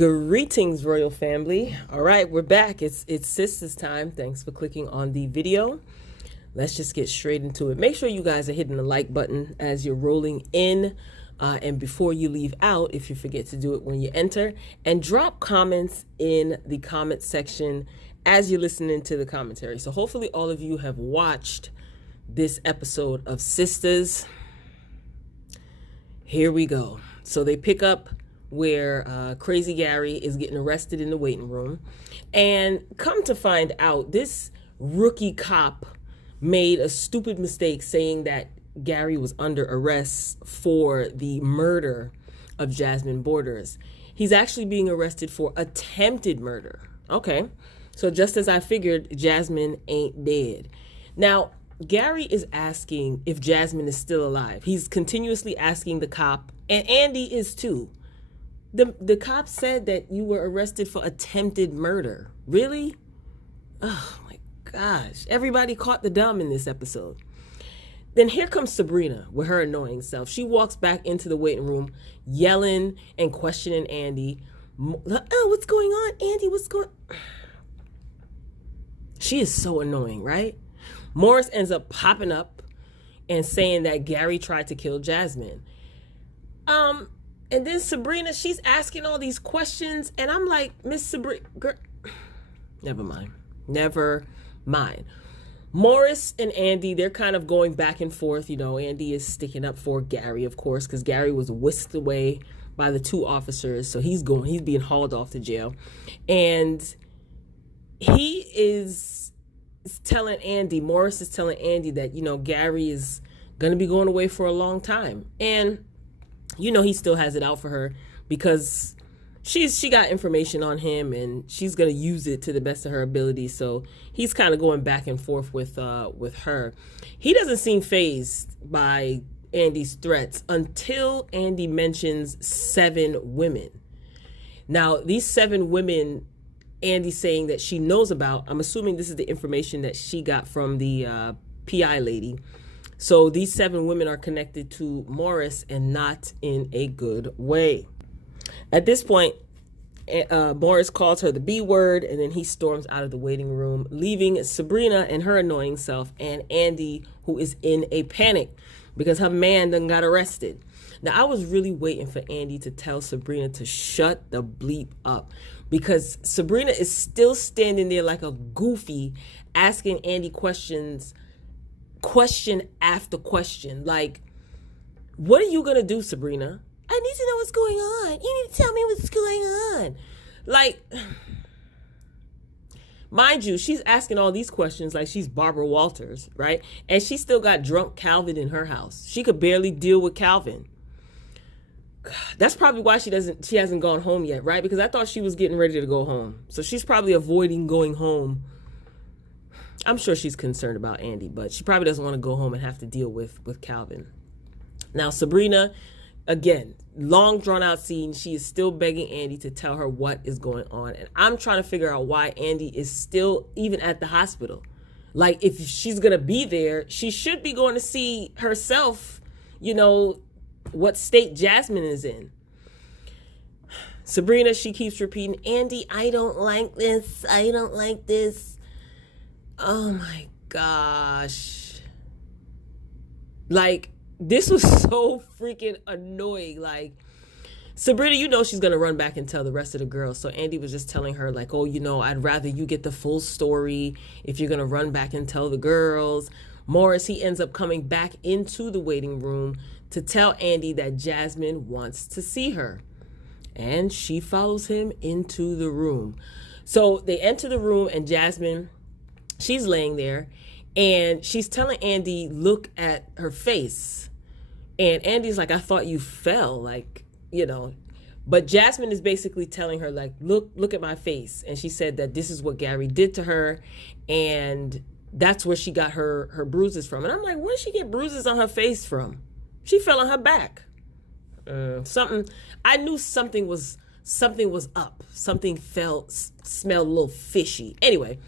Greetings, royal family. All right, we're back. It's Sistas time. Thanks for clicking on the video. Let's just get straight into it. Make sure you guys are hitting the like button as you're rolling in, and before you leave out, if you forget to do it when you enter, and drop comments in the comment section as you're listening to the commentary. So hopefully all of you have watched this episode of Sistas. Here we go. So they pick up where Crazy Gary is getting arrested in the waiting room. And come to find out, this rookie cop made a stupid mistake saying that Gary was under arrest for the murder of Jasmine Borders. He's actually being arrested for attempted murder. Okay, so just as I figured, Jasmine ain't dead. Now, Gary is asking if Jasmine is still alive. He's continuously asking the cop, and Andi is too. The cop said that you were arrested for attempted murder. Really? Oh my gosh. Everybody caught the dumb in this episode. Then here comes Sabrina with her annoying self. She walks back into the waiting room yelling and questioning Andi. Oh, what's going on, Andi? What's going on? She is so annoying, right? Morris ends up popping up and saying that Gary tried to kill Jasmine. And then Sabrina, she's asking all these questions, and I'm like, Miss Sabrina, never mind. Morris and Andi, they're kind of going back and forth. You know, Andi is sticking up for Gary, of course, because Gary was whisked away by the two officers, so he's being hauled off to jail. And he is telling Andi, Morris is telling Andi that, you know, Gary is going to be going away for a long time. And you know, he still has it out for her because she got information on him and she's going to use it to the best of her ability. So he's kind of going back and forth with her. He doesn't seem fazed by Andi's threats until Andi mentions 7 women. Now, these 7 women Andi's saying that she knows about, I'm assuming this is the information that she got from the PI lady. So these 7 women are connected to Morris and not in a good way. At this point, Morris calls her the B word, and then he storms out of the waiting room, leaving Sabrina and her annoying self and Andi, who is in a panic because her man done got arrested. Now, I was really waiting for Andi to tell Sabrina to shut the bleep up because Sabrina is still standing there like a goofy, asking Andi question after question. Like, what are you gonna do, Sabrina? I need to know what's going on. You need to tell me what's going on. Like, mind you, she's asking all these questions like she's Barbara Walters, right? And she still got drunk Calvin in her house. She could barely deal with Calvin. That's probably why she hasn't gone home yet, right? Because I thought she was getting ready to go home. So she's probably avoiding going home. I'm sure she's concerned about Andi, but she probably doesn't want to go home and have to deal with Calvin. Now, Sabrina, again, long drawn out scene. She is still begging Andi to tell her what is going on. And I'm trying to figure out why Andi is still even at the hospital. Like, if she's going to be there, she should be going to see herself, you know, what state Jasmine is in. Sabrina, she keeps repeating, Andi, I don't like this. I don't like this. Oh my gosh. Like, this was so freaking annoying. Like, Sabrina, you know she's going to run back and tell the rest of the girls. So Andi was just telling her like, oh, you know, I'd rather you get the full story if you're going to run back and tell the girls. Morris, he ends up coming back into the waiting room to tell Andi that Jasmine wants to see her. And she follows him into the room. So they enter the room and Jasmine, she's laying there and she's telling Andi, look at her face. And Andi's like, I thought you fell, like, you know. But Jasmine is basically telling her, like, look at my face. And she said that this is what Gary did to her. And that's where she got her bruises from. And I'm like, where did she get bruises on her face from? She fell on her back. I knew something was up. Something smelled a little fishy. Anyway.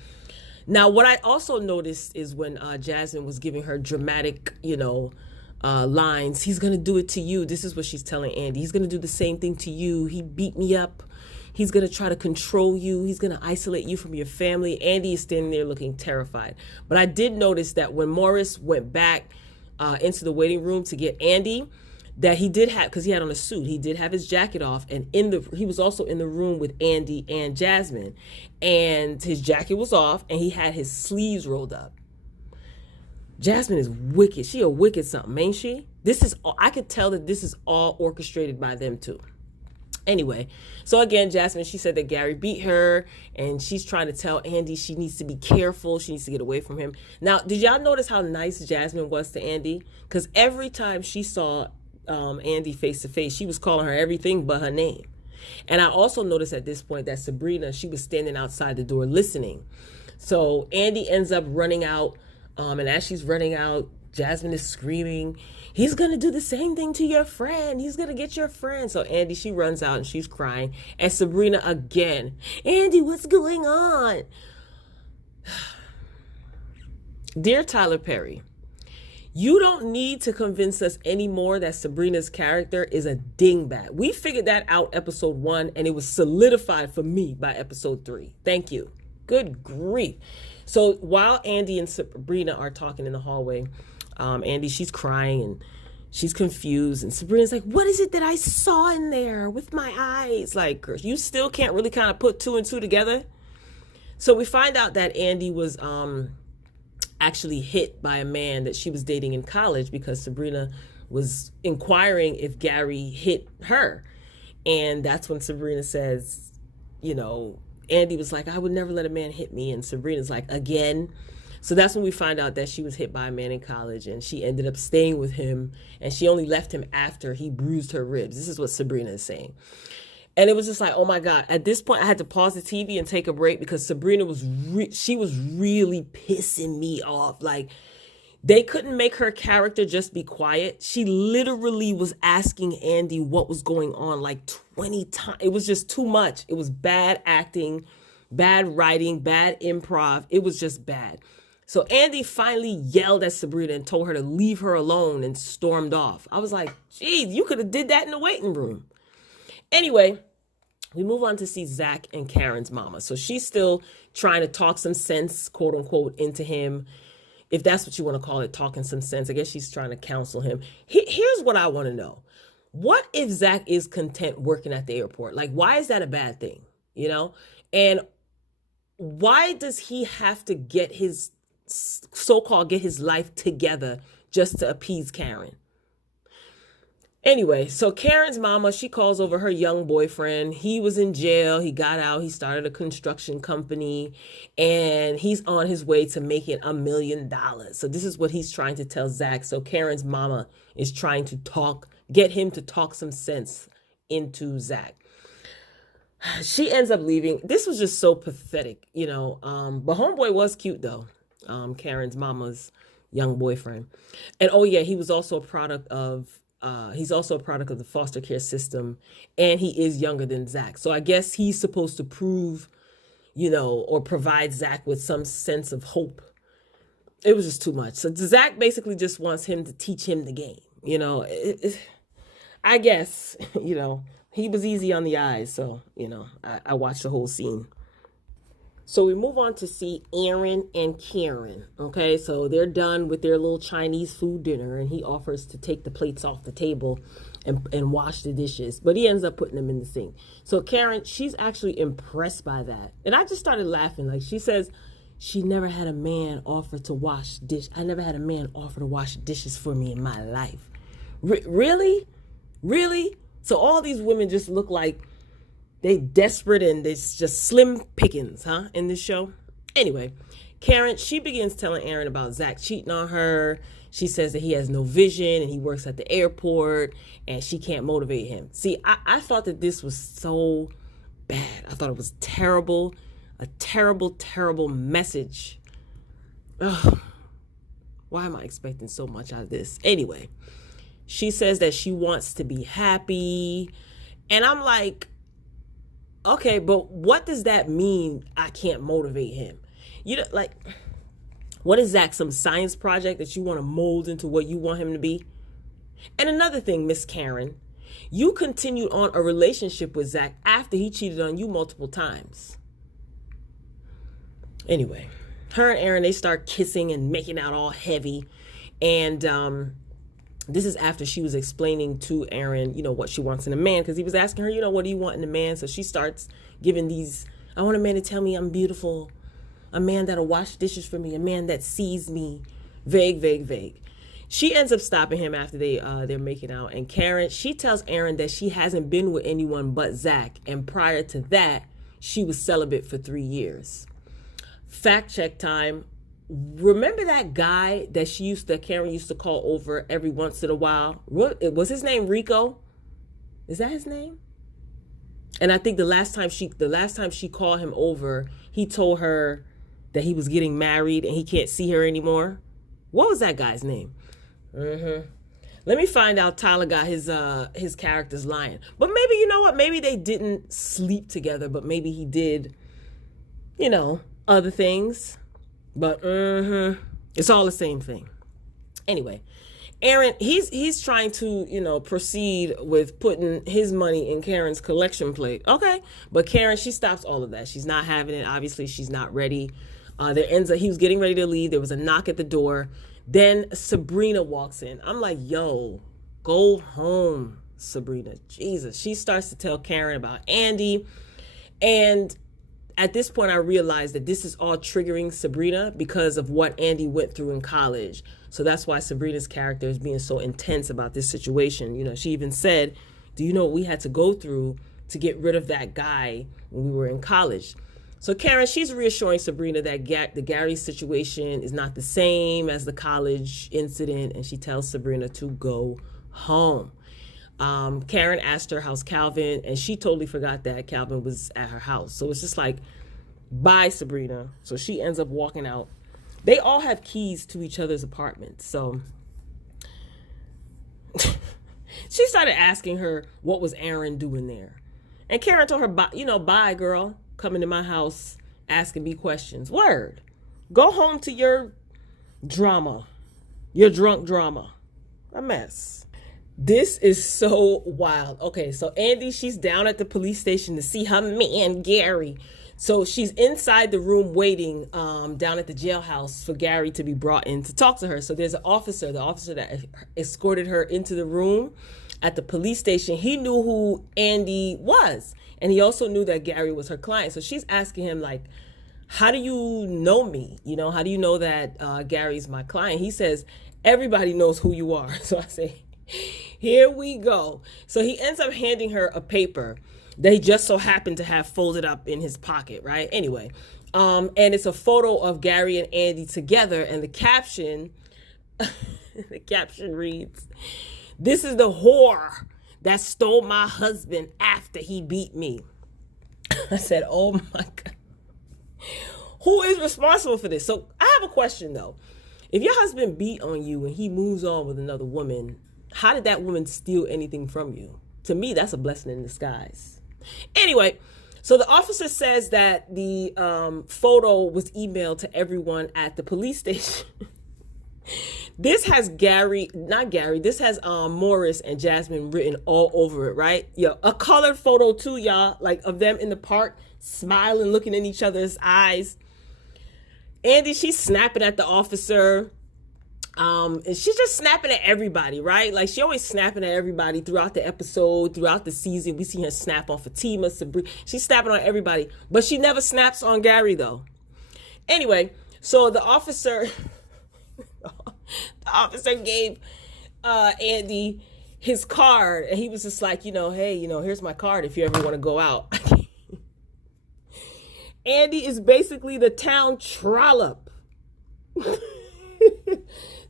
Now, what I also noticed is when Jasmine was giving her dramatic, you know, lines, he's going to do it to you. This is what she's telling Andi. He's going to do the same thing to you. He beat me up. He's going to try to control you. He's going to isolate you from your family. Andi is standing there looking terrified. But I did notice that when Morris went back into the waiting room to get Andi, that he did have, because he had on a suit, he did have his jacket off, and he was also in the room with Andi and Jasmine, and his jacket was off, and he had his sleeves rolled up. Jasmine is wicked. She a wicked something, ain't she? I could tell that this is all orchestrated by them too. Anyway, so again, Jasmine, she said that Gary beat her, and she's trying to tell Andi she needs to be careful. She needs to get away from him. Now, did y'all notice how nice Jasmine was to Andi? Because every time she saw Andi face to face, she was calling her everything but her name. And I also noticed at this point that Sabrina, she was standing outside the door listening. So Andi ends up running out, and as she's running out, Jasmine is screaming, he's gonna do the same thing to your friend, he's gonna get your friend. So Andi, she runs out and she's crying, and Sabrina again, Andi, what's going on? Dear Tyler Perry, you don't need to convince us anymore that Sabrina's character is a dingbat. We figured that out episode 1, and it was solidified for me by episode 3. Thank you. Good grief. So while Andi and Sabrina are talking in the hallway, Andi, she's crying and she's confused, and Sabrina's like, what is it that I saw in there with my eyes? Like, girl, you still can't really kind of put 2 and 2 together. So we find out that Andi was actually hit by a man that she was dating in college, because Sabrina was inquiring if Gary hit her. And that's when Sabrina says, Andi was like, I would never let a man hit me. And Sabrina's like, again. So that's when we find out that she was hit by a man in college, and she ended up staying with him, and she only left him after he bruised her ribs. This is what Sabrina is saying. And it was just like, oh my God. At this point, I had to pause the TV and take a break, because Sabrina she was really pissing me off. Like, they couldn't make her character just be quiet. She literally was asking Andi what was going on like 20 times. It was just too much. It was bad acting, bad writing, bad improv. It was just bad. So Andi finally yelled at Sabrina and told her to leave her alone, and stormed off. I was like, geez, you could have did that in the waiting room. Anyway, we move on to see Zach and Karen's mama. So she's still trying to talk some sense, quote unquote, into him. If that's what you want to call it, talking some sense. I guess she's trying to counsel him. Here's what I want to know. What if Zach is content working at the airport? Like, why is that a bad thing? And why does he have to get his life together just to appease Karen? Anyway, so Karen's mama, she calls over her young boyfriend. He was in jail. He got out. He started a construction company, and he's on his way to making $1 million. So this is what he's trying to tell Zach. So Karen's mama is trying to get him to talk some sense into Zach. She ends up leaving. This was just so pathetic, but homeboy was cute though. Karen's mama's young boyfriend. And oh yeah, he was also a product of the foster care system, and he is younger than Zach. So I guess he's supposed to prove, or provide Zach with some sense of hope. It was just too much. So Zach basically just wants him to teach him the game. I guess, he was easy on the eyes. So, I watched the whole scene. So we move on to see Aaron and Karen. Okay, so they're done with their little Chinese food dinner, and he offers to take the plates off the table and wash the dishes, but he ends up putting them in the sink. So Karen, she's actually impressed by that. And I just started laughing. Like, she says she never had a man offer to wash dish. I never had a man offer to wash dishes for me in my life. Really? Really? So all these women just look like they desperate, and it's just slim pickings, in this show. Anyway, Karen, she begins telling Aaron about Zach cheating on her. She says that he has no vision, and he works at the airport, and she can't motivate him. See, I thought that this was so bad. I thought it was terrible, a terrible, terrible message. Ugh. Why am I expecting so much out of this? Anyway, she says that she wants to be happy, and I'm like, okay, but what does that mean? I can't motivate him. What is Zach, some science project that you want to mold into what you want him to be? And another thing, Miss Karen, You continued on a relationship with Zach after he cheated on you multiple times. Anyway, her and Aaron, they start kissing and making out all heavy. And this is after she was explaining to Aaron, what she wants in a man. Because he was asking her, what do you want in a man? So she starts giving these, I want a man to tell me I'm beautiful. A man that'll wash dishes for me. A man that sees me. Vague, vague, vague. She ends up stopping him after they're making out. And Karen, she tells Aaron that she hasn't been with anyone but Zach. And prior to that, she was celibate for 3 years. Fact check time. Remember that guy that Karen used to call over every once in a while? Was his name Rico? Is that his name? And I think the last time she called him over, he told her that he was getting married and he can't see her anymore. What was that guy's name? Let me find out. Tyler got his characters lying. But maybe, you know what? Maybe they didn't sleep together, but maybe he did, other things. But it's all the same thing. Anyway, Aaron, he's trying to, proceed with putting his money in Karen's collection plate. Okay. But Karen, she stops all of that. She's not having it. Obviously, she's not ready. He was getting ready to leave. There was a knock at the door. Then Sabrina walks in. I'm like, yo, go home, Sabrina. Jesus. She starts to tell Karen about Andi. And at this point, I realized that this is all triggering Sabrina because of what Andi went through in college. So that's why Sabrina's character is being so intense about this situation. She even said, do you know what we had to go through to get rid of that guy when we were in college? So Karen, she's reassuring Sabrina that the Gary situation is not the same as the college incident, and she tells Sabrina to go home. Karen asked her, how's Calvin? And she totally forgot that Calvin was at her house. So it's just like, bye, Sabrina. So she ends up walking out. They all have keys to each other's apartments. So she started asking her, what was Aaron doing there? And Karen told her, bye, girl. Coming to my house, asking me questions. Word. Go home to your drama. Your drunk drama. A mess. This is so wild. Okay, so Andi, she's down at the police station to see her man, Gary. So she's inside the room waiting down at the jailhouse for Gary to be brought in to talk to her. So there's the officer that escorted her into the room at the police station. He knew who Andi was. And he also knew that Gary was her client. So she's asking him, like, how do you know me? How do you know that Gary's my client? He says, everybody knows who you are. So I say, here we go. So he ends up handing her a paper that he just so happened to have folded up in his pocket, right? Anyway, and it's a photo of Gary and Andi together. And the caption, reads, "This is the whore that stole my husband after he beat me." I said, oh my God. Who is responsible for this? So I have a question though. If your husband beat on you and he moves on with another woman, how did that woman steal anything from you? To me, that's a blessing in disguise. Anyway, so the officer says that the photo was emailed to everyone at the police station. This has this has Morris and Jasmine written all over it, right? Yeah, a colored photo too, y'all, like of them in the park, smiling, looking in each other's eyes. Andi, she's snapping at the officer. And she's just snapping at everybody, right? Like she always snapping at everybody throughout the episode, throughout the season. We see her snap on Fatima, Sabrina. She's snapping on everybody, but she never snaps on Gary though. Anyway, so the officer... The officer gave Andi his card, and he was just like, hey, here's my card if you ever want to go out. Andi is basically the town trollop.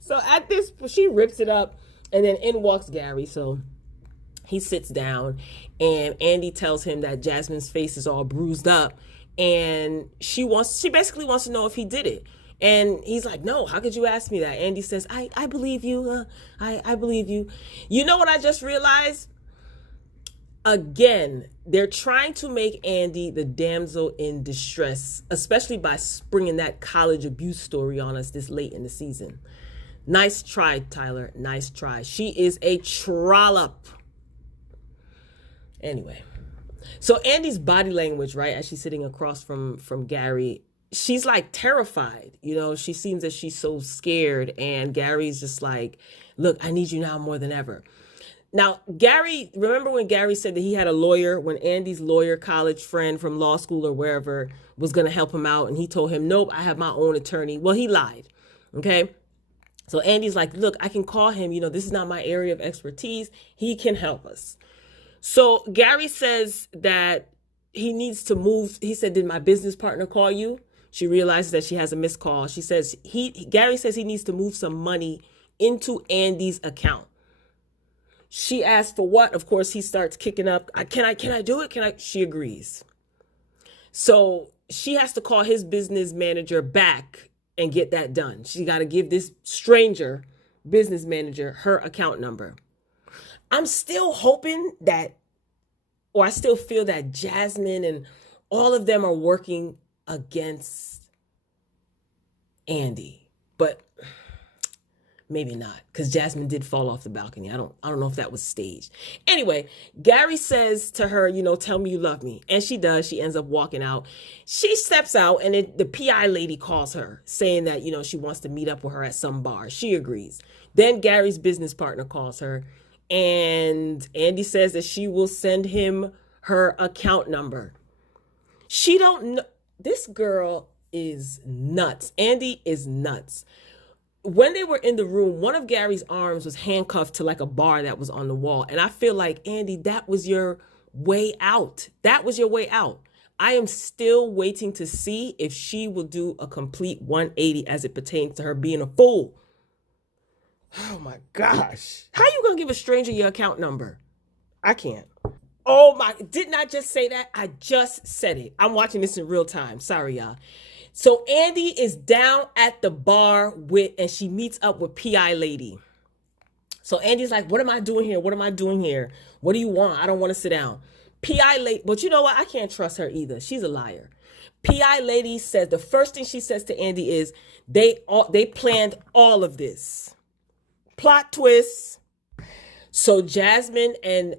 So at this, she rips it up, and then in walks Gary. So he sits down, and Andi tells him that Jasmine's face is all bruised up, and she basically wants to know if he did it. And he's like, no, how could you ask me that? Andi says, I believe you. I believe you. You know what I just realized? Again, they're trying to make Andi the damsel in distress, especially by springing that college abuse story on us this late in the season. Nice try, Tyler. Nice try. She is a trollop. Anyway, so Andi's body language, right, as she's sitting across from Gary, she's like terrified. You know, she seems that she's so scared, and Gary's just like, look, I need you now more than ever. Now, Gary, remember when Gary said that he had a lawyer, when Andi's lawyer, college friend from law school or wherever was going to help him out, and he told him, nope, I have my own attorney. Well, he lied. Okay. So Andi's like, look, I can call him. You know, this is not my area of expertise. He can help us. So Gary says that he needs to move. He said, did my business partner call you? She realizes that she has a missed call. She says, Gary says he needs to move some money into Andi's account. She asks for what? Of course, he starts kicking up. Can I do it? She agrees. So she has to call his business manager back and get that done. She got to give this stranger business manager her account number. I'm still hoping that, or I still feel that Jasmine and all of them are working against Andi, but maybe not, because Jasmine did fall off the balcony. I don't know if that was staged. Anyway, Gary says to her, you know, tell me you love me. And she does. She ends up walking out. She steps out, and the PI lady calls her saying that, you know, she wants to meet up with her at some bar. She agrees. Then Gary's business partner calls her, and Andi says that she will send him her account number. She don't know. This girl is nuts. Andi is nuts. When they were in the room, one of Gary's arms was handcuffed to like a bar that was on the wall. And I feel like, Andi, that was your way out. That was your way out. I am still waiting to see if she will do a complete 180 as it pertains to her being a fool. Oh my gosh. How you gonna give a stranger your account number? I can't. Oh my, didn't I just say that? I just said it. I'm watching this in real time. Sorry, y'all. So Andi is down at the bar and she meets up with PI lady. So Andi's like, what am I doing here? What am I doing here? What do you want? I don't want to sit down. PI lady, but you know what? I can't trust her either. She's a liar. PI lady says, the first thing she says to Andi is, they planned all of this. Plot twist. So Jasmine and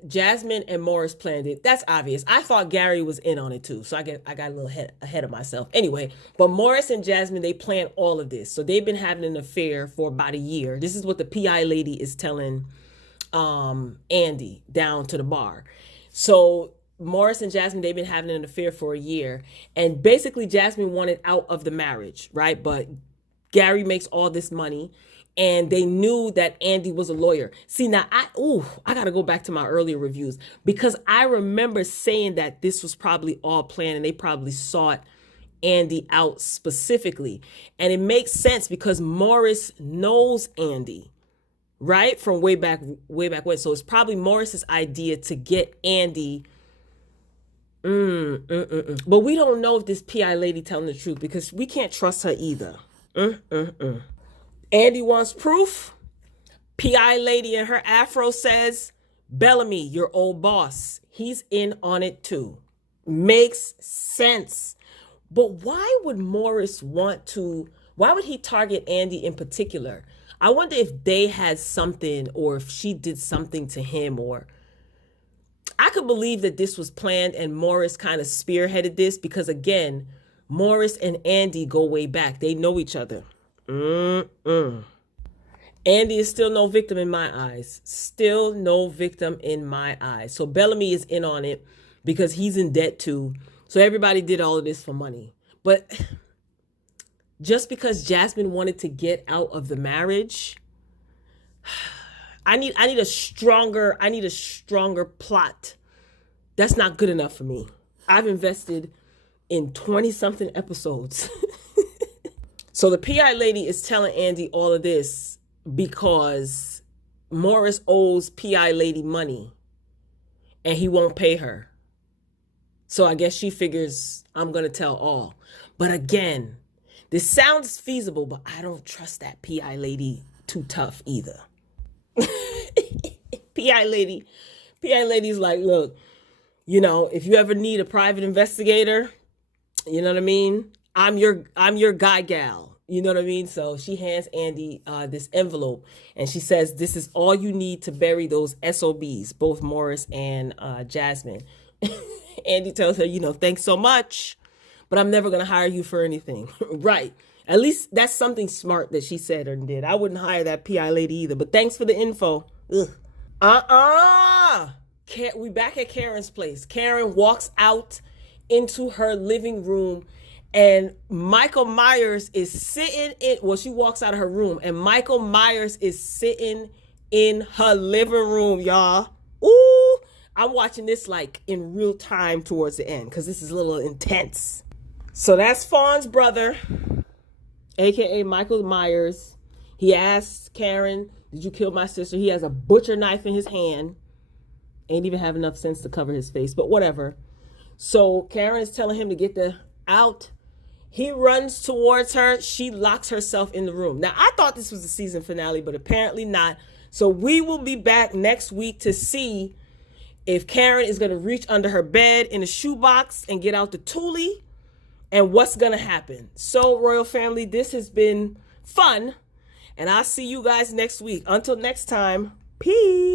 Morris planned it. That's obvious. I thought Gary was in on it too. So I got a little ahead of myself. Anyway, but Morris and Jasmine, they planned all of this. So they've been having an affair for about a year. This is what the PI lady is telling Andi down to the bar. So Morris and Jasmine, they've been having an affair for a year. And basically Jasmine wanted out of the marriage, right? But Gary makes all this money. And they knew that Andi was a lawyer. See, now, I got to go back to my earlier reviews, because I remember saying that this was probably all planned and they probably sought Andi out specifically. And it makes sense because Morris knows Andi, right? From way back when. So it's probably Morris's idea to get Andi. But we don't know if this PI lady telling the truth, because we can't trust her either. Andi wants proof. PI lady in her afro says, Bellamy, your old boss, he's in on it too. Makes sense. But why would Morris why would he target Andi in particular? I wonder if they had something, or if she did something to him, or I could believe that this was planned and Morris kind of spearheaded this, because again, Morris and Andi go way back. They know each other. Andi is still no victim in my eyes. Still no victim in my eyes. So Bellamy is in on it because he's in debt too. So everybody did all of this for money. But just because Jasmine wanted to get out of the marriage, I need a stronger plot. That's not good enough for me. I've invested in 20-something episodes. So the PI lady is telling Andi all of this because Morris owes PI lady money and he won't pay her. So I guess she figures I'm going to tell all. But again, this sounds feasible, but I don't trust that PI lady too tough either. PI lady's like, look, you know, if you ever need a private investigator, you know what I mean? I'm your guy gal. You know what I mean? So she hands Andi this envelope, and she says, this is all you need to bury those SOBs, both Morris and Jasmine. Andi tells her, thanks so much, but I'm never going to hire you for anything. Right. At least that's something smart that she said or did. I wouldn't hire that PI lady either, but thanks for the info. Ugh. We back at Karen's place. Karen walks out into her living room, and Michael Myers is sitting in, well, she walks out of her room, and Michael Myers is sitting in her living room, y'all. Ooh, I'm watching this like in real time towards the end because this is a little intense. So that's Fawn's brother, aka Michael Myers. He asks Karen, did you kill my sister? He has a butcher knife in his hand. Ain't even have enough sense to cover his face, but whatever. So Karen is telling him to get out. He runs towards her. She locks herself in the room. Now, I thought this was the season finale, but apparently not. So we will be back next week to see if Karen is going to reach under her bed in a shoebox and get out the toolie, and what's going to happen. So, Royal Family, this has been fun, and I'll see you guys next week. Until next time, peace.